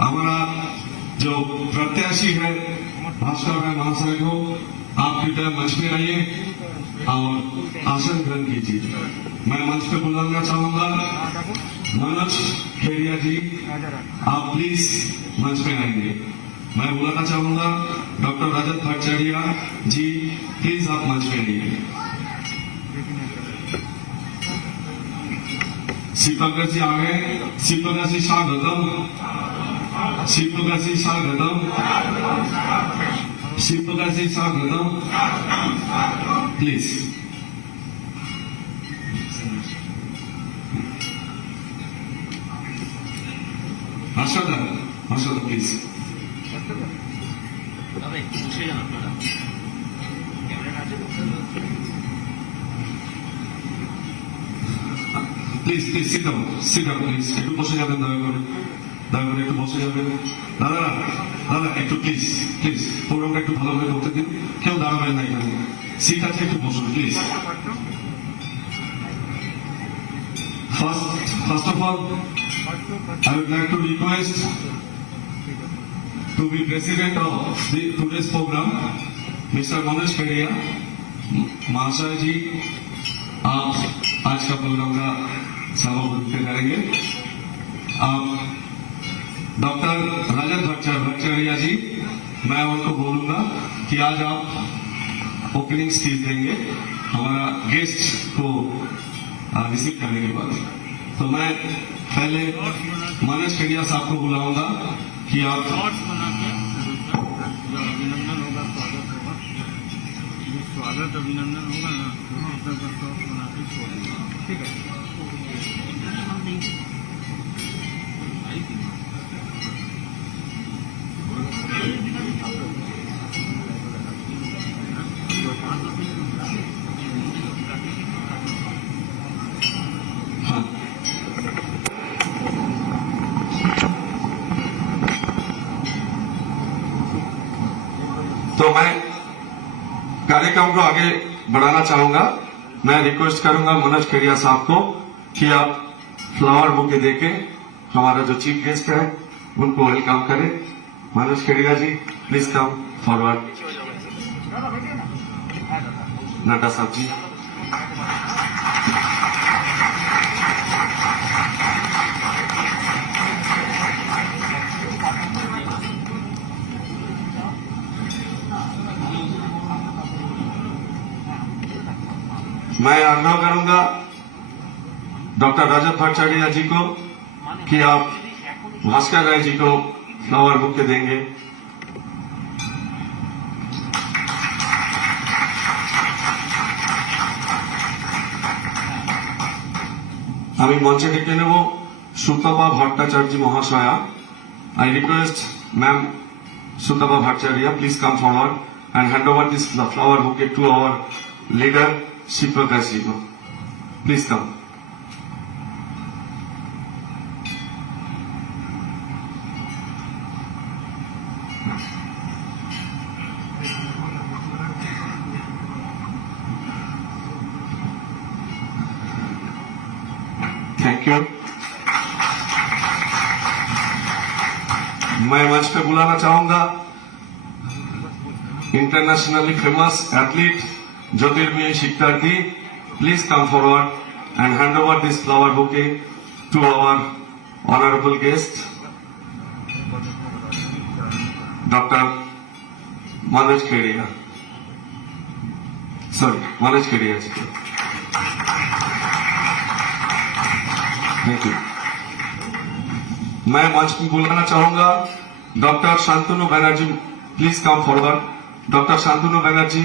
हमारा जो प्रत्याशी है भास्कर भाई महाशय को आप कृपया मंच पे आइए और आसन ग्रहण कीजिए। मैं मंच पे बुलाना चाहूंगा मनोज खेड़िया जी, आप प्लीज मंच पे आएंगे। मैं बुलाना चाहूंगा डॉक्टर रजत भट्टाचार्य जी, प्लीज आप मंच पे आइए। शिवप्रकाश जी आ गए। शिवप्रकाश जी स्वागतम, शिवप्रकाश जी स्वागतम, शिवप्रकाश जी स्वागतम, please. Harshad please. Please please sit down please, একটু বসে যাবেন দয়া করে একটু বসে যাবেন। দাদা একটু প্লিজ প্রোগ্রামটা একটু ভালোভাবে করতে দিন, কেউ দাঁড়াবেন না এখানে, সিট আছে একটু বসুন please. First of all, I would like to request to be president of today's program, Mr. Manoj Khairia महाशय जी, आप आज का प्रोग्राम का सभापतित्व करेंगे। आप डॉक्टर रजत भट्टाचार्य जी, मैं उनको बोलूंगा कि आज आप ओपनिंग स्पीच देंगे हमारा गेस्ट को रिसीव करने के बाद। तो मैं पहले मनोज खैरिया साहब को बुलाऊंगा कि आप स्वागत अभिनंदन होगा ना, ठीक है। तो मैं कार्यक्रम को आगे बढ़ाना चाहूंगा। मैं रिक्वेस्ट करूंगा मनोज खैरिया साहब को कि आप फ्लावर बुके देके हमारा जो चीफ गेस्ट है उनको वेलकम करें। मनोज खैरिया जी, प्लीज कम फॉरवर्ड। नड्डा साहब जी, मैं आग्रह करूंगा डॉक्टर रजत भट्टाचार्य जी को कि आप भास्कर राय जी को फ्लावर बुके देंगे। আমি মঞ্চে ডেকে নেব Sutapa Bhattacharya মহাশয়া। I request Ma'am Sutapa Bhattacharya, please come forward and hand over this flower bouquet to our leader Shiprakash ji. Please come. Thank you. मैं मंच पे बुलाना चाहूंगा इंटरनेशनली फेमस एथलीट ज्योतिर्मयी शिक्षार्थी, please come forward and hand over this flower bouquet to our honourable guest doctor Manoj Khedia ji. Thank you. मैं मंच में बुलाना चाहूंगा doctor Shantanu Banerjee, please come forward. Doctor Shantanu Banerjee,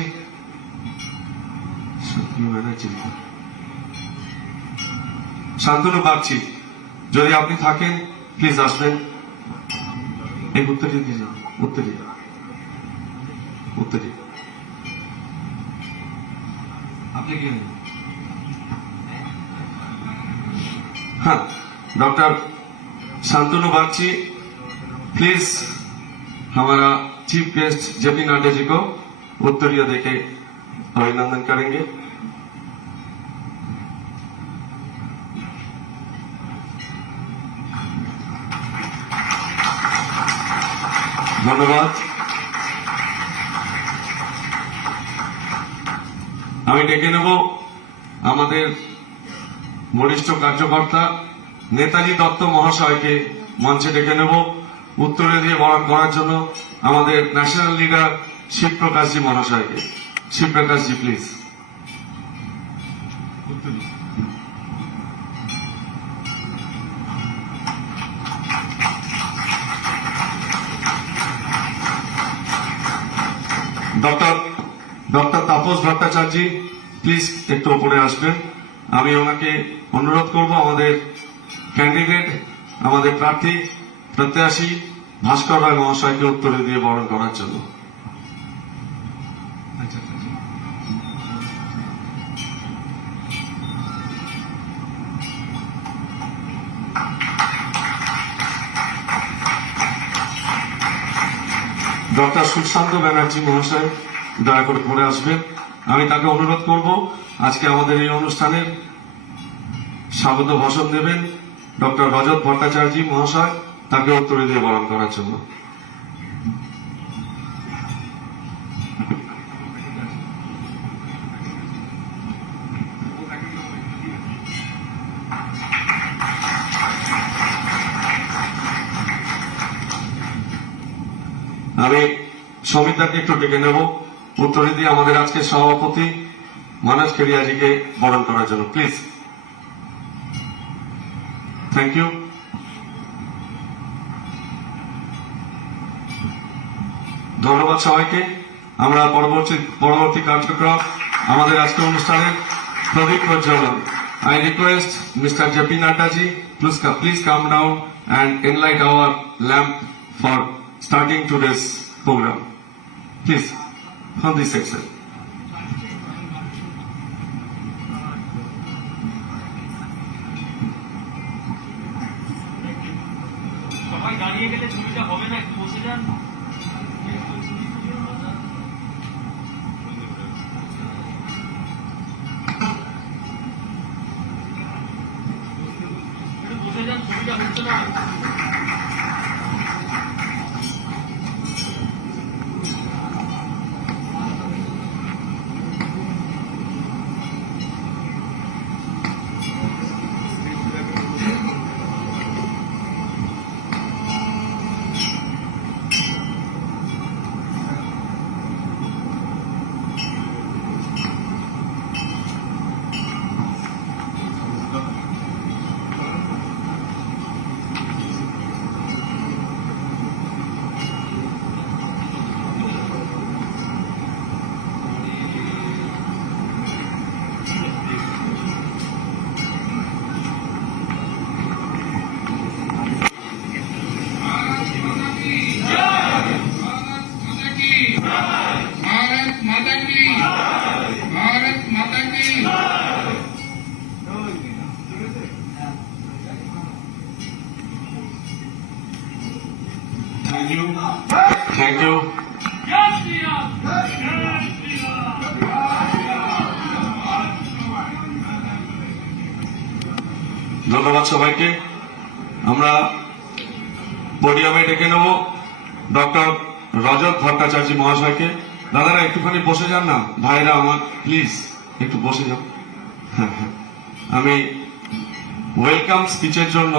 Shantanu Bagchi, যদি আপনি থাকেন প্লিজ আসবেন। এই উত্তরে আপনি কি? हाँ, डॉक्टर शांतनु बागची प्लीज हमारा chief guest JP Nadda ji को उत्तरीय देके अभिनंदन करेंगे। ধন্যবাদ। আমি ডেকে নেব আমাদের বরিষ্ঠ কার্যকর্তা নেতাজি দত্ত মহাশয়কে মঞ্চে ডেকে নেব উত্তরে দিয়ে বরণ করার জন্য আমাদের ন্যাশনাল লিডার শিবপ্রকাশজি মহাশয়কে। Shivprakashji please. Doctor Tapas Bhattacharya please একটু উপরে আসবেন। আমি ওনাকে অনুরোধ করব আমাদের ক্যান্ডিডেট, আমাদের প্রার্থী প্রত্যাশী ভাস্কর রায় মহাশয়কে উত্তরে দিয়ে বরণ করার জন্য। ডক্টর সুশান্ত ব্যানার্জি মহাশয় দয়া করে পড়ে আসবেন। আমি তাকে অনুরোধ করব আজকে আমাদের এই অনুষ্ঠানের স্বাগত ভাষণ দেবেন ডক্টর রজত ভট্টাচার্য মহাশয়, তাকে উত্তরে দিয়ে বরণ করার জন্য। আমি সমিতাকে একটু ডেকে নেব উত্তরে দিয়ে আমাদের আজকের সভাপতি মানস খেরিয়াজিকে বরণ করার জন্য প্লিজ। Thank you. ধন্যবাদ সবাইকে। আমরা পরবর্তী কার্যক্রম আমাদের আজকের অনুষ্ঠানের প্রদীপ প্রজ্বলন। I request Mr. J.P. Nadaji, please come down and enlight our lamp for starting today's program. Please, from this section. সবাই দাঁড়িয়ে গেলে ছবিটা হবে না, একটু বসে যান। একটু বসে যান, ছবিটা হচ্ছে না। Thank you. ধন্যবাদ সবাইকে। আমরা পোডিয়ামে ডেকে নেব ডক্টর রজত ভট্টাচার্য মহাশয়কে। দাদারা একটুখানি বসে যান না, ভাইরা আমার প্লিজ একটু বসে যান। আমি ওয়েলকাম স্পিচের জন্য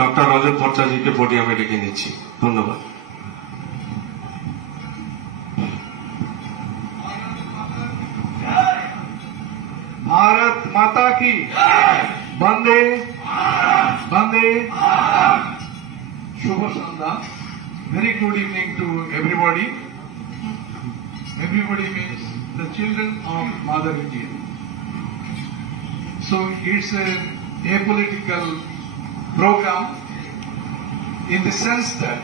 ডক্টর রজত ভট্টাচার্যকে পোডিয়ামে ডেকে নিচ্ছি। ধন্যবাদ। भारत माता की वंदे वंदे। शुभ संध्या। Very good evening to everybody. Everybody means the children of Mother India. So it's a apolitical program in the sense that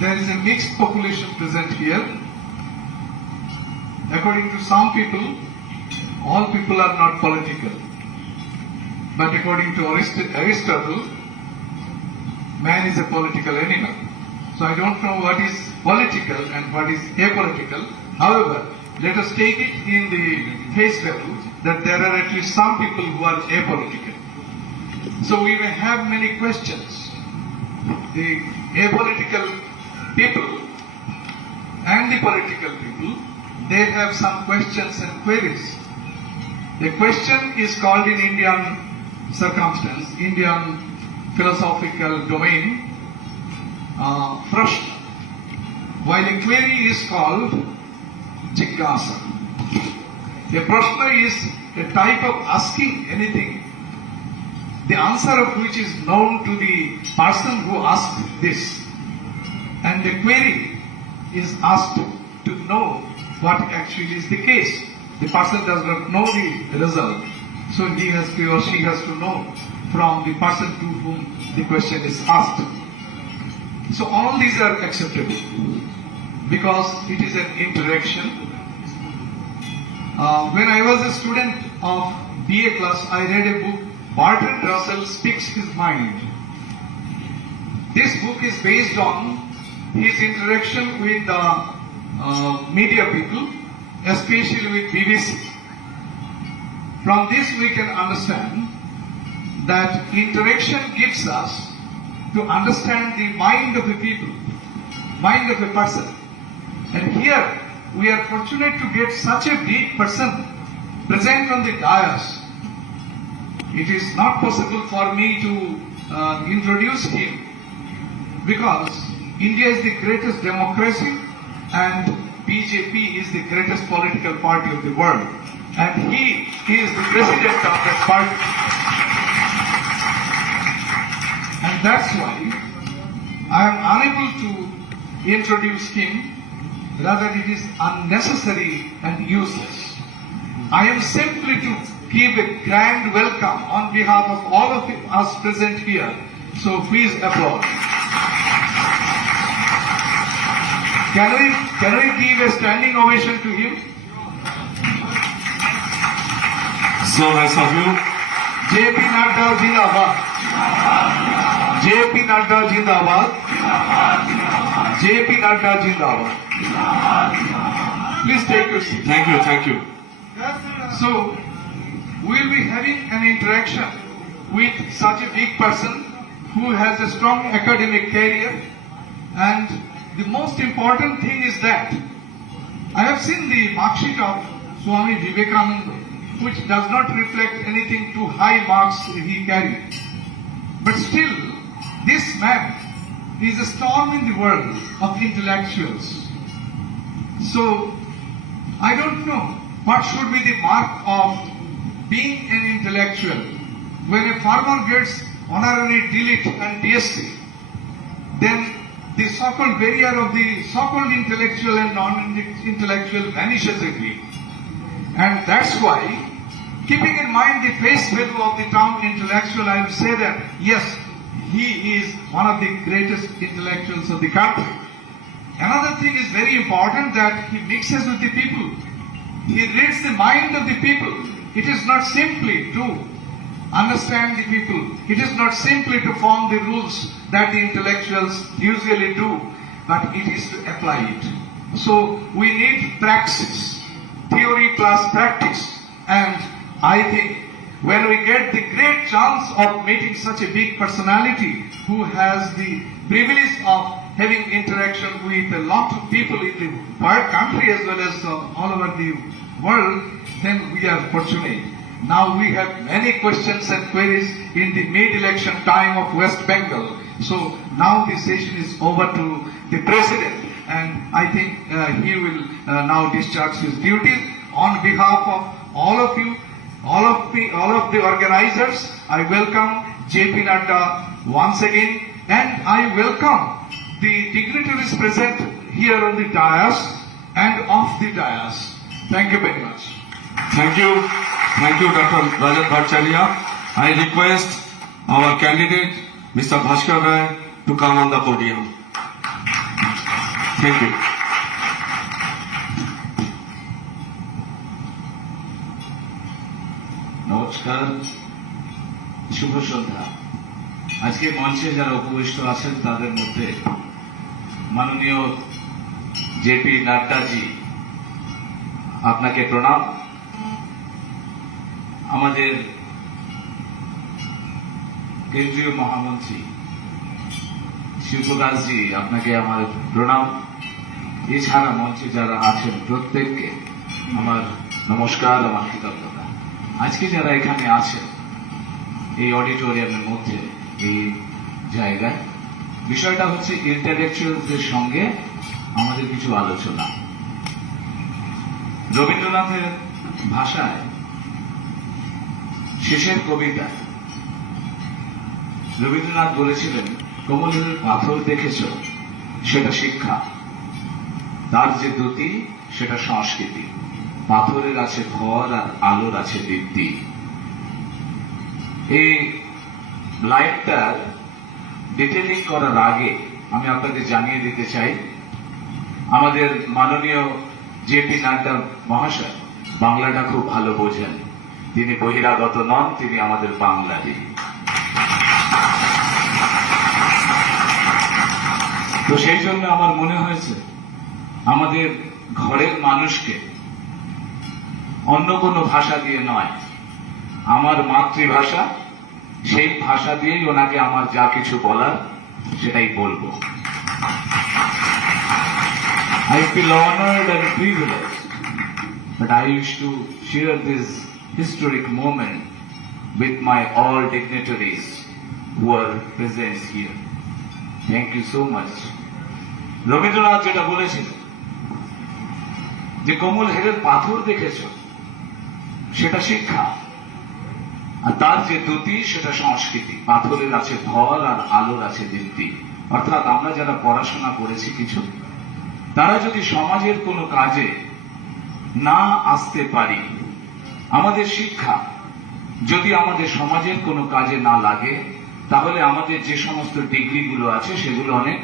there is a mixed population present here. According to some people, all people are not political. But according to Aristotle, man is a political animal. So I don't know what is political and what is apolitical. However, let us take it in the face value that there are at least some people who are apolitical. So we may have many questions. The apolitical people and the political people, they have some questions and queries. A question is called in Indian circumstance, Indian philosophical domain, prashna, while a query is called jigyasa. A prashna is a type of asking anything, the answer of which is known to the person who asked this. And a query is asked to know what actually is the case. The person does not know the result, so he or she has to know from the person to whom the question is asked. So all these are acceptable because it is an interaction. When I was a student of BA class, I read a book, Bertrand Russell Speaks His Mind. This book is based on his interaction with the media people, especially with BBC. From this we can understand that interaction gives us to understand the mind of a people, mind of a person. And here we are fortunate to get such a big person present on the dais. It is not possible for me to introduce him because India is the greatest democracy and BJP is the greatest political party of the world. And he is the president of that party. And that's why I am unable to introduce him. Rather, it is unnecessary and useless. I am simply to give a grand welcome on behalf of all of us present here. So please applaud. Can we give a standing ovation to him? So nice of you. JP Nadda Jindabad. JP Nadda Jindabad. JP Nadda Jindabad. Please take your seat. Thank you. So, we will be having an interaction with such a big person who has a strong academic career, and the most important thing is that I have seen the mark sheet of Swami Vivekananda, which does not reflect anything too high marks he carried. But still, this man is a storm in the world of intellectuals. So, I don't know what should be the mark of being an intellectual. When a farmer gets honorary DLit and DSc, then the so-called barrier of the so-called intellectual and non-intellectual vanishes away. And that's why, keeping in mind the face value of the term intellectual, I will say that yes, he is one of the greatest intellectuals of the country. Another thing is very important, that he mixes with the people. He reads the mind of the people. It is not simply to understand the people. It is not simply to form the rules that the intellectuals usually do, but it is to apply it. So we need praxis, theory plus practice. And I think when we get the great chance of meeting such a big personality who has the privilege of having interaction with a lot of people in the entire country as well as all over the world, then we are fortunate. Now we have many questions and queries in the mid-election time of West Bengal. So now the session is over to the President, and I think he will now discharge his duties. On behalf of all of you, all of the organizers, I welcome JP Nadda once again, and I welcome the dignitaries present here on the dais and off the dais. Thank you very much. Thank you, Dr. Rajat Bhattacharya. I request our candidate, Mr. Bhaskar Rai, to come on the podium. Thank you. নমস্কার, শুভ সন্ধ্যা। আজকে মঞ্চে যারা উপবিষ্ট আছেন তাদের মধ্যে মাননীয় JP Naddaji, আপনাকে প্রণাম। আমাদের কেন্দ্রীয় মহামন্ত্রী শিবপ্রকাশজি, আপনাকে আমার প্রণাম। এছাড়া মঞ্চে যারা আছেন প্রত্যেককে আমার নমস্কার, আমার কৃতজ্ঞতা। আজকে যারা এখানে আছেন এই অডিটোরিয়ামের মধ্যে, এই জায়গায়, বিষয়টা হচ্ছে ইন্টেলেকচুয়ালদের সঙ্গে আমাদের কিছু আলোচনা। রবীন্দ্রনাথের ভাষায় শেষের কবিতায় রবীন্দ্রনাথ বলেছিলেন, কোমলের পাথর দেখেছ সেটা শিক্ষা, তার যে দ্যুতি সেটা সংস্কৃতি, পাথরের আছে ভর আর আলোর আছে দীপ্তি। এই লাইনটার ডিটেলিং করার আগে আমি আপনাদের জানিয়ে দিতে চাই, আমাদের মাননীয় জেপি নাড্ডা মহাশয় বাংলাটা খুব ভালো বোঝেন। তিনি বহিরাগত নন, তিনি আমাদের বাংলারই। তো সেই জন্য আমার মনে হয়েছে আমাদের ঘরের মানুষকে অন্য কোনো ভাষা দিয়ে নয়, আমার মাতৃভাষা, সেই ভাষা দিয়েই ওনাকে আমার যা কিছু বলার সেটাই বলবো। I feel honored and privileged that I used to share this historic moment with my all dignitaries who are present here. Thank you so much. Rabindranath যেটা বলেছিল যে কোমল হেরের পাথর দেখেছ সেটা শিক্ষা, আর তার যে দ্যুতি সেটা সংস্কৃতি, পাথরের আছে ভর আর আলোর আছে দীপ্তি। অর্থাৎ আমরা যারা পড়াশোনা করেছি কিছু, তারা যদি সমাজের কোনো কাজে না আসতে পারি, আমাদের শিক্ষা যদি আমাদের সমাজের কোনো কাজে না লাগে, তাহলে আমাদের যে সমস্ত ডিগ্রিগুলো আছে সেগুলো অনেক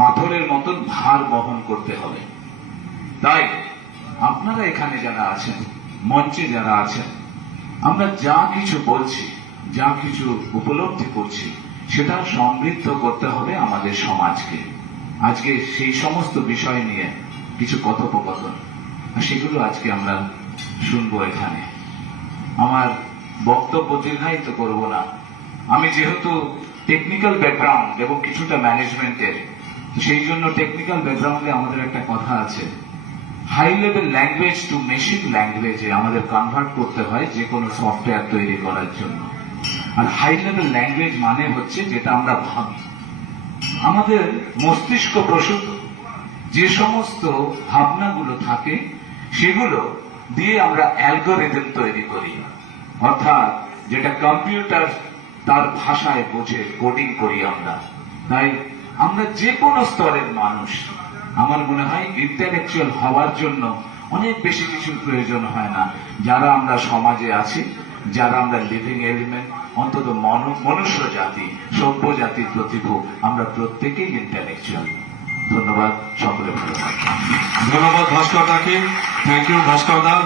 পাথরের মতন ভার বহন করতে হবে। তাই আপনারা এখানে যারা আছেন, মঞ্চে যারা আছেন, আমরা যা কিছু বলছি, যা কিছু উপলব্ধি করছি, সেটা সমৃদ্ধ করতে হবে আমাদের সমাজকে। আজকে সেই সমস্ত বিষয় নিয়ে কিছু কথোপকথন, আর সেগুলো আজকে আমরা শুনবো এখানে। আমার বক্তব্য দীর্ঘায়িত করব না। আমি যেহেতু টেকনিক্যাল ব্যাকগ্রাউন্ড এবং কিছুটা ম্যানেজমেন্টের, সেই জন্য টেকনিক্যাল ব্যাকগ্রাউন্ডে আমাদের একটা কথা আছে, high level language to machine ল্যাঙ্গুয়েজে আমাদের কনভার্ট করতে হয় যে কোনো সফটওয়্যার তৈরি করার জন্য। আর হাই লেভেল ল্যাঙ্গুয়েজ মানে হচ্ছে যেটা আমরা ভাবি, আমাদের মস্তিষ্ক প্রসূত যে সমস্ত ভাবনাগুলো থাকে সেগুলো দিয়ে আমরা অ্যালগোরিদম তৈরি করি, অর্থাৎ যেটা কম্পিউটার তার ভাষায় বোঝে কোডিং করি আমরা। তাই আমরা যে কোনো স্তরের মানুষ, আমার মনে হয় ইন্টেলেকচুয়াল হওয়ার জন্য অনেক বেশি কিছু প্রয়োজন হয় না। যারা আমরা সমাজে আছি, যারা আমরা লিভিং এলিমেন্ট, অন্তত মনুষ্য জাতি, সভ্য জাতির প্রতিভূ, আমরা প্রত্যেকেই ইন্টেলেকচুয়াল। ধন্যবাদ, সকলে ভালো থাকবেন। ধন্যবাদ ভাস্কর দাকে। Thank you Bhaskar da,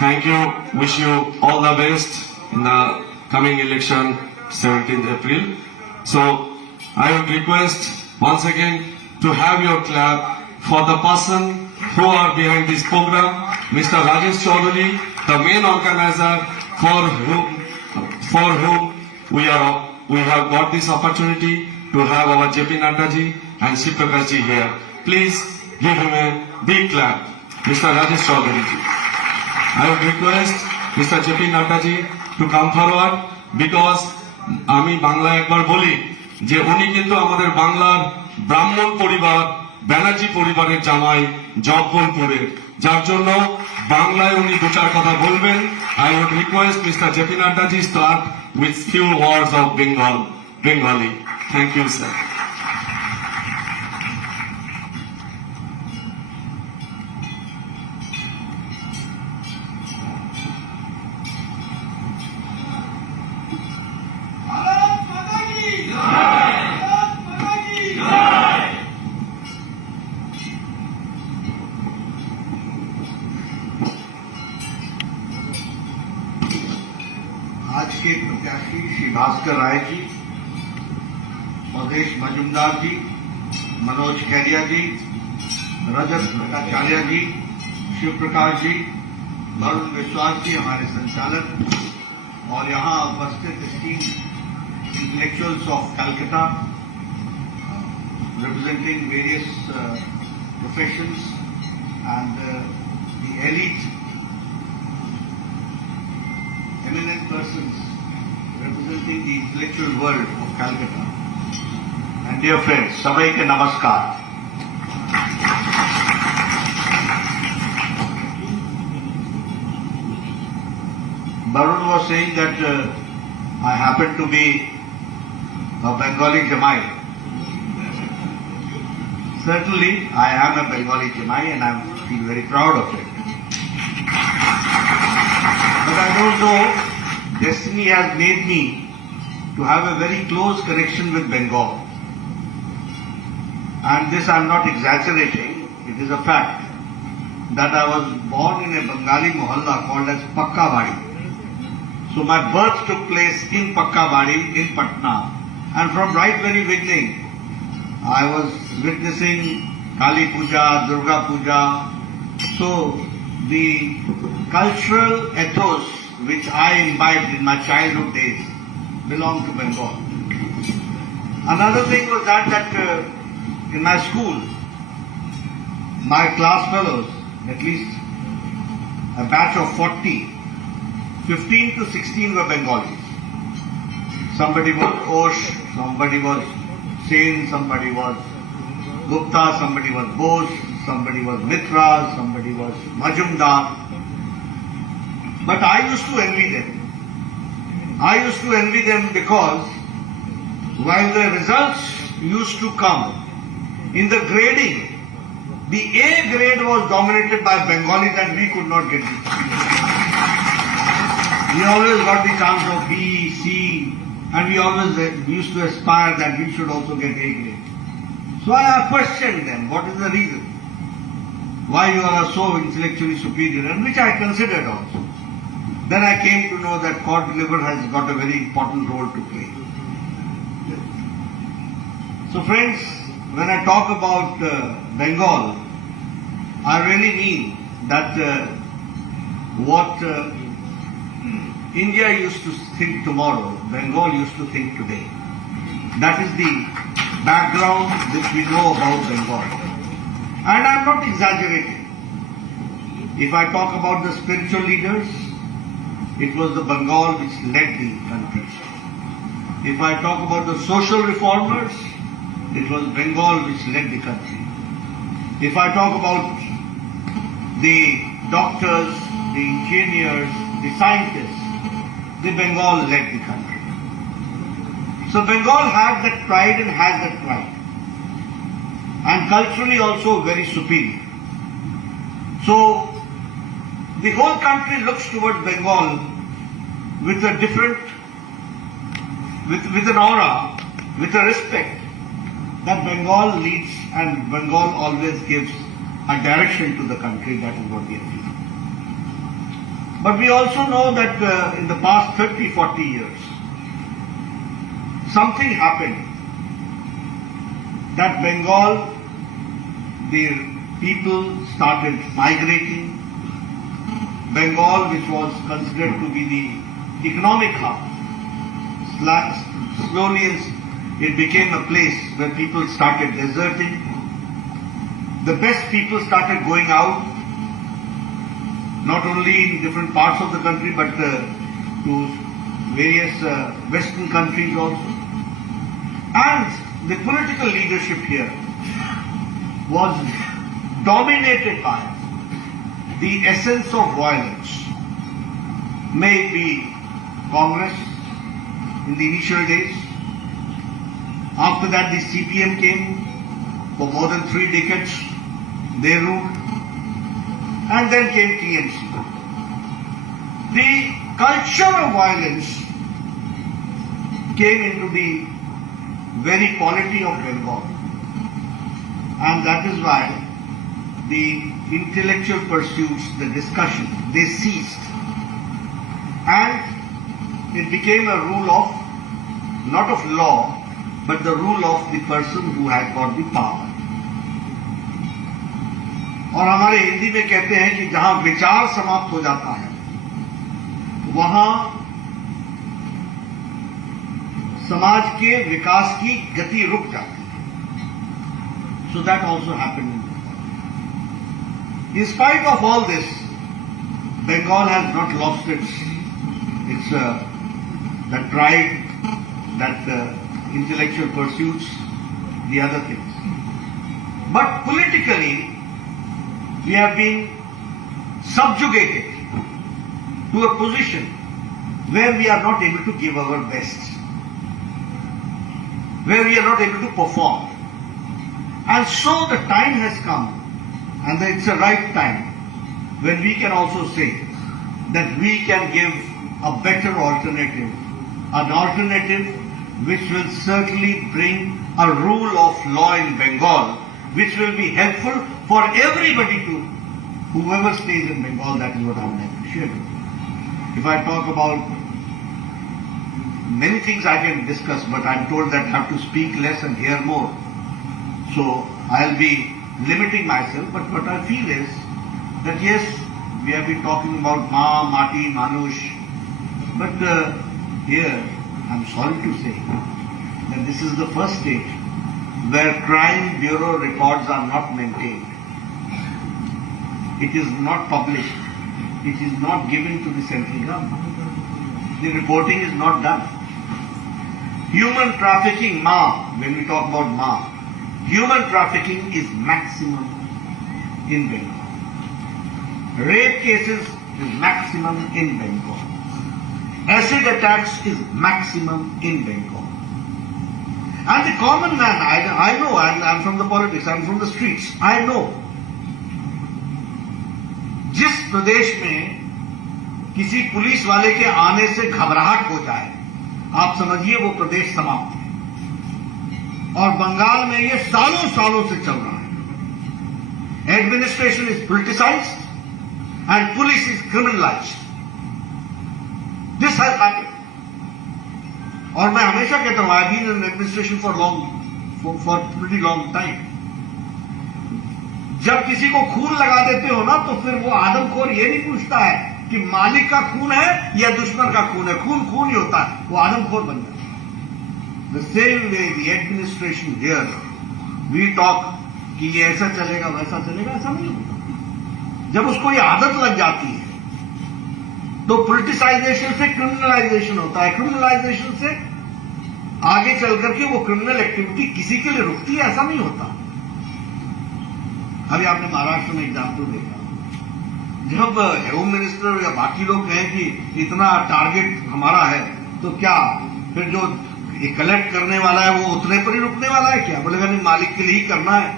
thank you, wish you all the best in the coming election 17th April. So I would request once again to have your clap for the person who are behind this program, Mr. Rajesh Chaudhary, the main organizer for whom we have got this opportunity to have our JP Nadda ji and Shiprakash ji here. Please give him a big clap, Mr. Rajesh Chaudhary ji. I would request Mr. JP Nadda ji to come forward, because আমি বাংলায় একবার বলি যে উনি কিন্তু আমাদের বাংলার ব্রাহ্মণ পরিবার, ব্যানার্জি পরিবারের জামাই, জব্বলপুরের, যার জন্য বাংলায় উনি দু চার কথা বলবেন। I would request Mr. JP Nadda ji start with few words of Bengali. Thank you, sir. आज के प्रत्याशी श्री भास्कर राय जी, मधेश मजुमदार जी, मनोज खैरिया जी, रजत भट्टाचार्य जी, शिव प्रकाश जी, वरुण विश्वास जी हमारे संचालक, और यहाँ उपस्थित steam intellectuals of Calcutta, representing various professions and the elite, eminent persons representing the intellectual world of Calcutta. And dear friends, Sabai ke namaskar. Barun was saying that I happen to be a Bengali Jamai. Certainly, I am a Bengali Jamai and I feel very proud of it. But I don't know, destiny has made me to have a very close connection with Bengal. And this I am not exaggerating, it is a fact that I was born in a Bengali mohalla called as Pakkabadi. So my birth took place in Pakkabadi in Patna, and from right very beginning I was witnessing Kali Puja, Durga Puja. So the cultural ethos which I imbibed in my childhood days belonged to Bengal. Another thing was that in my school, my class fellows, at least a batch of 40, 15 to 16 were Bengalis. Somebody was Osh, somebody was Sen, somebody was Gupta, somebody was Bose, somebody was Mitra, somebody was Majumdar. But I used to envy them. I used to envy them because while the results used to come, in the grading, the A grade was dominated by Bengalis and we could not get it. We always got the chance of B, C, and we always used to aspire that we should also get A grade. So I questioned them, what is the reason? Why you are so intellectually superior, and which I considered also. Then I came to know that cod liver has got a very important role to play. So friends, when I talk about Bengal, I really mean that what India used to think tomorrow, Bengal used to think today. That is the background which we know about Bengal. And I am not exaggerating. If I talk about the spiritual leaders, it was the Bengal which led the country. If I talk about the social reformers, it was Bengal which led the country. If I talk about the doctors, the engineers, the scientists, the Bengal led the country. So Bengal had that pride and has that pride. And culturally also very superior. So the whole country looks toward Bengal with a different, with an aura, with a respect that Bengal leads and Bengal always gives a direction to the country. That is what we feel. But we also know that in the past 30, 40 years, something happened that Bengal, the people started migrating. Bengal, which was considered to be the economic hub, slowly it became a place where people started deserting. The best people started going out, not only in different parts of the country, but to various Western countries also. And the political leadership here was dominated by the essence of violence. May it be Congress in the initial days. After that the CPM came. For more than 3 decades they ruled. And then came TMC. The culture of violence came into the very polity of Bengal. And that is why the intellectual pursuits, the discussion, they ceased. And it became a rule of, not of law, but the rule of the person who had got the power. और हमारे हिंदी में कहते हैं कि जहां विचार समाप्त हो जाता है वहां समाज के विकास की गति रुक जाती है. So that also happened in Bengal. In spite of all this, Bengal has not lost its that pride, that intellectual pursuits, the other things. But politically, we have been subjugated to a position where we are not able to give our best, where we are not able to perform. And so the time has come, and it's the right time, when we can also say that we can give a better alternative, an alternative which will certainly bring a rule of law in Bengal, which will be helpful for everybody to, whoever stays in Bengal. That is what I would appreciate. If I talk about many things I can discuss, but I'm told that I have to speak less and hear more. So I'll be limiting myself, but what I feel is that yes, we have been talking about Ma, Mati, Manush, but here I'm sorry to say that this is the first state where crime bureau records are not maintained. It is not published. It is not given to the central government. The reporting is not done. Human trafficking, Ma, when we talk about Ma, human trafficking is maximum in Bengal. Rape cases is maximum in Bengal. Acid attacks is maximum in Bengal. And the common man, I know, I'm from the politics, I'm from the streets, I know. जिस प्रदेश में किसी police वाले के आने से घबराहट हो जाए, आप समझिए वो प्रदेश समाप्त है। और बंगाल में ये सालों सालों से चल रहा है। Administration is politicised and police is criminalised. This has happened. और मैं हमेशा कहता हूं, I have been in administration for pretty long time. जब किसी को खून लगा देते हो ना, तो फिर वो आदमखोर ये नहीं पूछता है कि मालिक का खून है या दुश्मन का खून है। खून खून ही होता है, वो आदमखोर बन जाता है। The same way the administration here, we talk कि ये ऐसा चलेगा वैसा चलेगा, ऐसा नहीं होता। जब उसको ये आदत लग जाती है तो पोलिटिसाइजेशन से क्रिमिनलाइजेशन होता है, क्रिमिनलाइजेशन से आगे चल करके वो क्रिमिनल एक्टिविटी किसी के लिए रुकती है, ऐसा नहीं होता। अभी आपने महाराष्ट्र में एग्जाम्पल देखा, जब होम मिनिस्टर या बाकी लोग कहें कि इतना टारगेट हमारा है, तो क्या फिर जो ये कलेक्ट करने वाला है वो उतने पर ही रुकने वाला है क्या? बोलेगा नहीं, मालिक के लिए ही करना है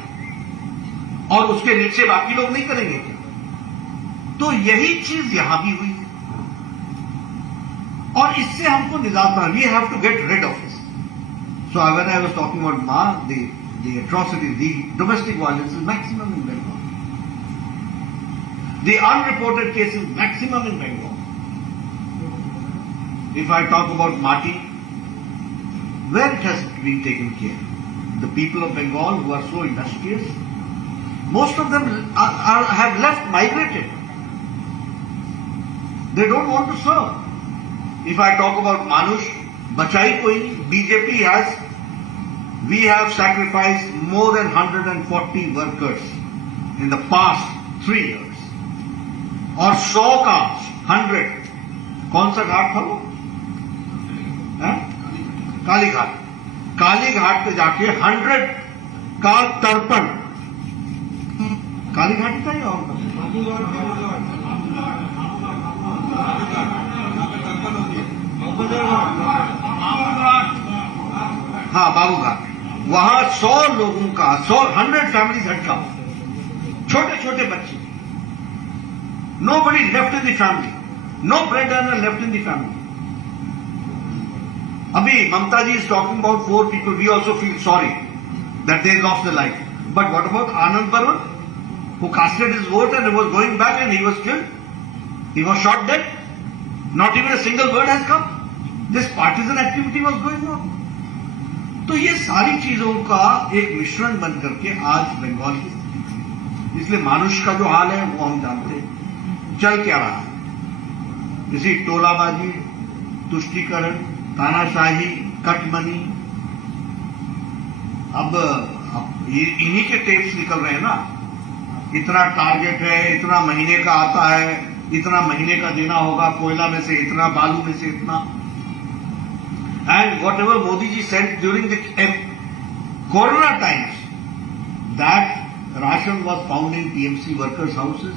और उसके नीचे बाकी लोग नहीं करेंगे क्या? तो यही चीज यहां भी हुई है और इससे हमको निजात पाना, we have to get rid of this. So when I was talking about मा, the atrocity, the domestic violence is maximum in Bengal. The unreported cases maximum in Bengal. If I talk about Mati, where it has been taken care, the people of Bengal who are so industrious, most of them have left, migrated. They don't want to serve. If I talk about Manush, Bachai Koi, BJP has, we have sacrificed more than 140 workers in the past 3 years. और 100 का 100, कौन सा घाट था वो? काली घाट। काली घाट पे जाके 100 का तर्पण, काली घाट का ही और हाँ, बाबू घाट, वहां 100 लोगों का, 100 फैमिलीज हटका, छोटे छोटे बच्चे, nobody left in the family, no bread earner left in the family. Abhi Mamta ji is talking about 4 people. We also feel sorry that they lost their life. But what about Anand Barwan, who casted his vote and was going back and he was killed? He was shot dead. Not even a single word has come. This partisan activity was going on. तो ये सारी चीजों का एक मिश्रण बन करके आज बंगाल की स्थिति। इसलिए मानुष का जो हाल है वो हम जानते हैं। चल क्या रहा है, इसी टोलाबाजी, तुष्टीकरण, तानाशाही, कटमनी। अब इन्हीं के टेप्स निकल रहे हैं ना, इतना टारगेट है, इतना महीने का आता है, इतना महीने का देना होगा, कोयला में से इतना, बालू में से इतना. And whatever Modi ji sent during the Corona times, that ration was found in TMC workers' houses.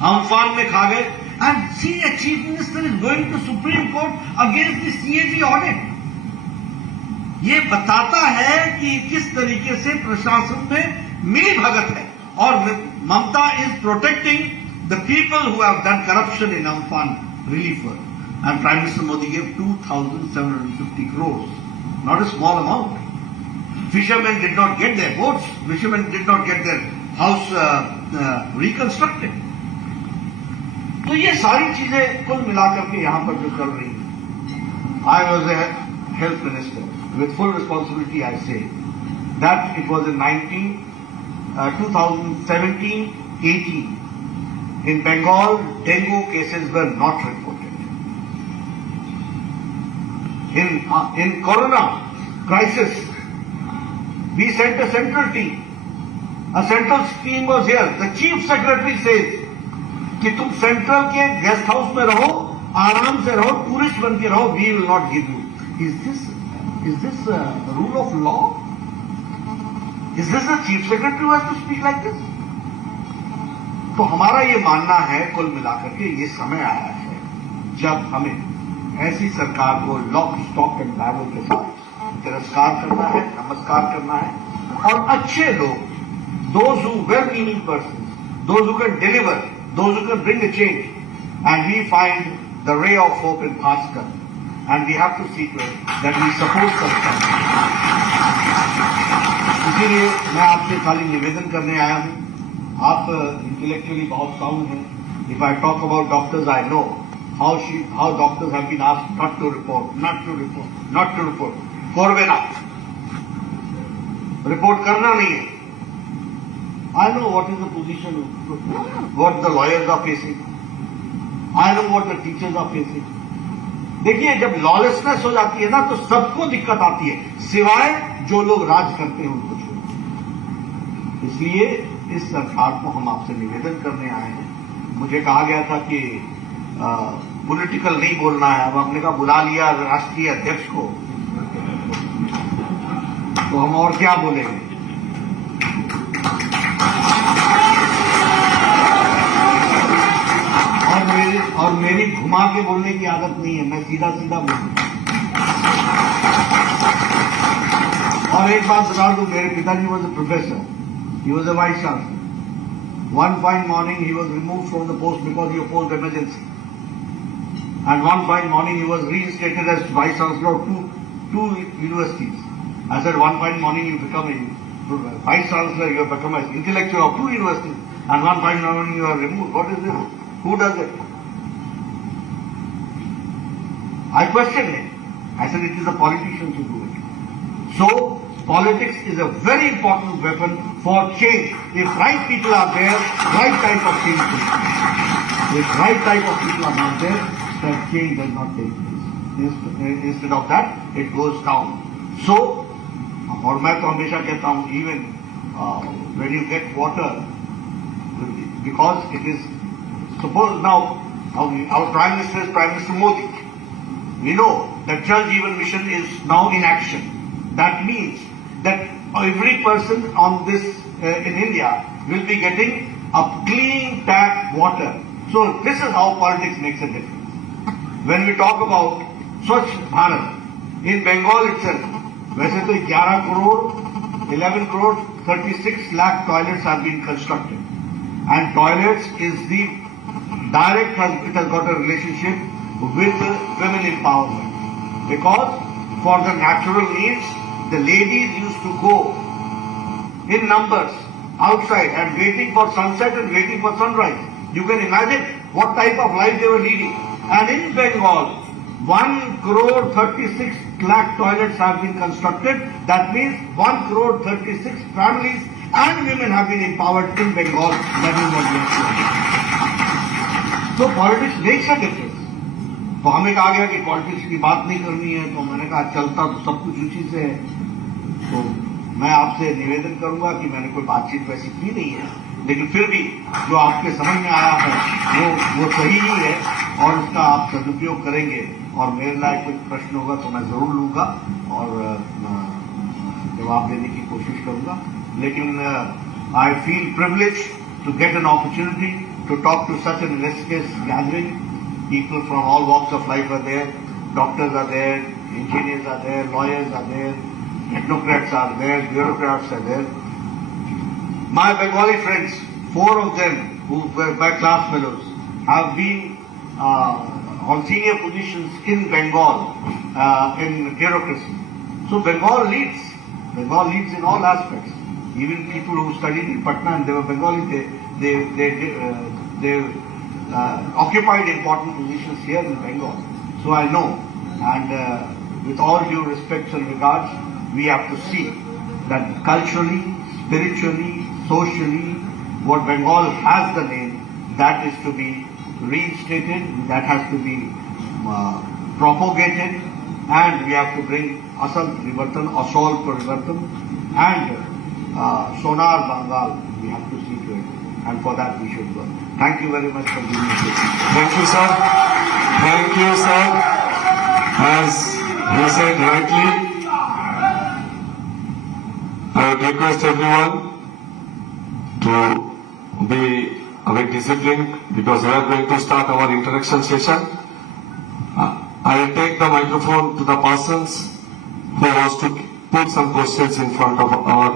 Amphan में खा गए. And see, a chief minister is going to Supreme Court against the CAG audit. ये बताता है कि किस तरीके से प्रशासन में मिली भगत है, और Mamata is protecting the people who have done corruption in Amphan relief work. And Prime Minister Modi gave 2,750 crores, not a small amount. Fishermen did not get their boats, fishermen did not get their house reconstructed. तो ये सारी चीजें कुल मिलाकर के यहाँ पर जो कर रही है. I was a health minister. With full responsibility, I say that it was in 2017-18 in Bengal, dengue cases were not reported. In Corona crisis, we sent a central team. A central team was here. The chief secretary says कि तुम central के guest house में रहो, आराम से रहो, tourist बन के रहो, we will not give you. Is this a rule of law? Is this the chief secretary who has to speak like this? तो हमारा ये मानना है कुल मिलाकर के ये समय आया है जब हमें ऐसी सरकार को लॉक स्टॉक एंड बैरल के साथ तिरस्कार करना है, नमस्कार करना है, और अच्छे लोग, those who well-meaning persons, those who can deliver, those who can bring a change, and we find the ray of hope in Bhaskar. And we have to see to it that we support Sarkar. इसीलिए मैं आपसे खाली निवेदन करने आया हूं. आप intellectually बहुत साउंड हैं. If I talk about doctors, I know how doctors have been asked not to report. Corvenac. Report करना नहीं है. I know what is the position, what the lawyers are facing. I know what the teachers are facing. देखिए, जब lawlessness हो जाती है ना तो सबको दिक्कत आती है, सिवाय जो लोग राज करते हैं उनको छोड़. इसलिए इस सरकार को हम आपसे निवेदन करने आए हैं. मुझे कहा गया था कि पॉलिटिकल नहीं बोलना है. अब हमने कहा बुला लिया राष्ट्रीय अध्यक्ष को, तो हम और क्या बोलेंगे. और मेरी घुमा के बोलने की आदत नहीं है, मैं सीधा सीधा बोलूं. और एक बात बता दूं, मेरे पिताजी was a professor, he was a vice chancellor. One fine morning he was removed from the post because he opposed emergency. And one fine morning he was reinstated as vice chancellor of two universities. I said, one fine morning you become a vice chancellor, you have become an intellectual of two universities, and one fine morning you are removed. What is this? Who does it? I questioned him. I said, it is the politicians who do it. So, politics is a very important weapon for change. If right people are there, right type of change will come. If right type of people are not there, then change does not take place. Instead of that, it goes down. So, और मैं तो हमेशा कहता हूँ, even when you get water, because it is, suppose now, our Prime Minister is Prime Minister Modi. We know that Jal Jeevan Mission is now in action. That means that every person on this in India will be getting a clean tap water. So this is how politics makes a difference. When we talk about Swachh Bharat, in Bengal itself, वैसे तो 11 crore 36 lakh toilets have been constructed. And toilets is the direct, it has got a relationship with women empowerment. Because for the natural needs, the ladies used to go in numbers outside and waiting for sunset and waiting for sunrise. You can imagine what type of life they were leading. And in Bengal, 1 crore 36 lakh toilets have been constructed. That means 1 crore 36 families and women have been empowered in Bengal. That is what we are saying. So politics makes a difference. तो हमें कहा गया कि politics की बात नहीं करनी है, तो मैंने कहा चलता तो सब कुछ उसी से है. तो मैं आपसे निवेदन करूंगा कि मैंने कोई बातचीत वैसी की नहीं है, लेकिन फिर भी जो आपके समझ में आया है वो सही ही है और उसका आप सदुपयोग करेंगे और मेरे लायक कुछ प्रश्न होगा तो मैं जरूर लूंगा और जवाब देने की कोशिश करूंगा. लेकिन I feel privilege to get an opportunity to talk to such an illustrious gathering. People from all walks of life are there. Doctors are there, engineers are there, lawyers are there, technocrats are there, bureaucrats are there. My Bengali friends, 4 of them who were my class fellows, have been on senior positions in Bengal in bureaucracy. So Bengal leads. Bengal leads in all aspects. Even people who studied in Patna and they were Bengali, they occupied important positions here in Bengal. So I know, and with all due respect and regards, we have to see that culturally, spiritually, socially, what Bengal has the name, that is to be reinstated, that has to be propagated, and we have to bring Asal Parivartan, Asol Parivartan, and Sonar Bengal, we have to see to it, and for that we should work. Thank you very much for giving me this. Thank you, sir. Thank you, sir. As you said rightly, I would request everyone to be a bit disciplined because we are going to start our interaction session. I will take the microphone to the persons who wants to put some questions in front of our